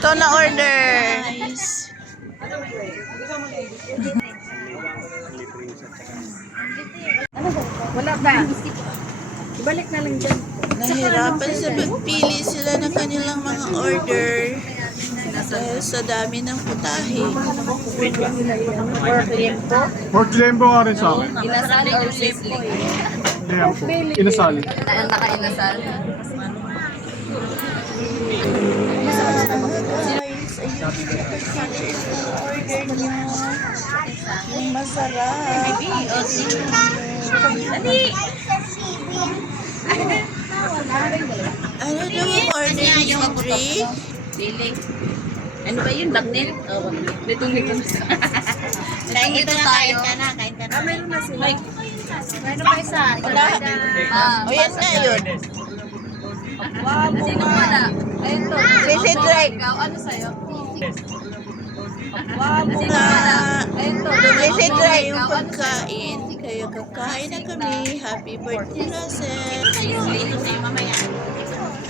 Ikaw na order. Nice. Wala ba? Ibalik na lang dyan. Nahirapan sa pagpili sila ng kanilang mga order dahil sa dami ng putahe. Pork limpo. Pork lembo nga rin sa akin. Inasal or sizzling? Ayan po. Inasali. Ang naka-inasal. Guys, ayun yung order niyo. Yung masarap. Ano daw ang order niyo, Drake? Siling. Ano ba yun? Bagnet? Oo. Litong-lit ko na. Kain na tayo. Kain ka na. Meron na sila. Meron pa isa. Wala. O yan na yun. Sino wala? Ayun to. Sisi Drake. Ikaw, ano sa'yo? Sino wala? Ayun to. Sisi Drake yung pagkain. Kaya kakain na kami. Happy birthday, Russell. Sa'yo mamaya.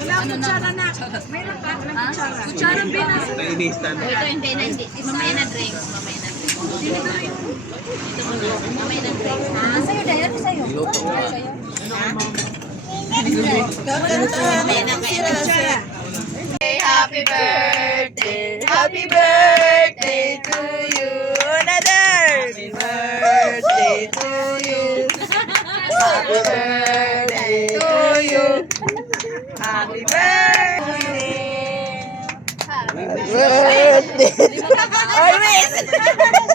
Wala ano kutsara na. Meron ka? Kutsara binas. Ito hindi na. Mamaya na drinks. Mamaya na drinks. Ito mo na. Mamaya na drinks. Sa'yo dahil. Ano sa'yo? Sa'yo? Kakantahan na si Russell. Happy birthday! Happy birthday to you! Another! Happy birthday to you! Happy birthday to you! Happy birthday! Happy birthday! Always!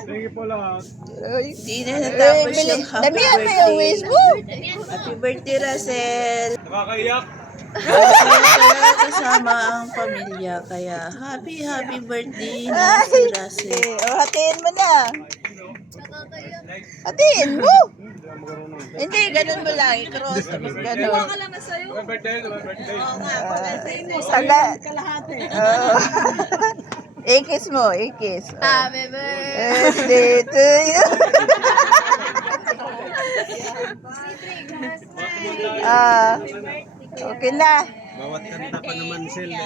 Thank you po lahat. Hindi na natapos yung happy birthday. Happy birthday, Russell! Nakakaiyak. Talaga kasama ang pamilya. Kaya happy birthday na si Russell. O, hatiin mo na. Hatiin mo. Hindi, ganun mo lang. I-cross. Tapos ganun. Birthday. Ikis mo, ikis. Happy birthday. Birthday to you. Okay na. Bawat kanta pa naman sila.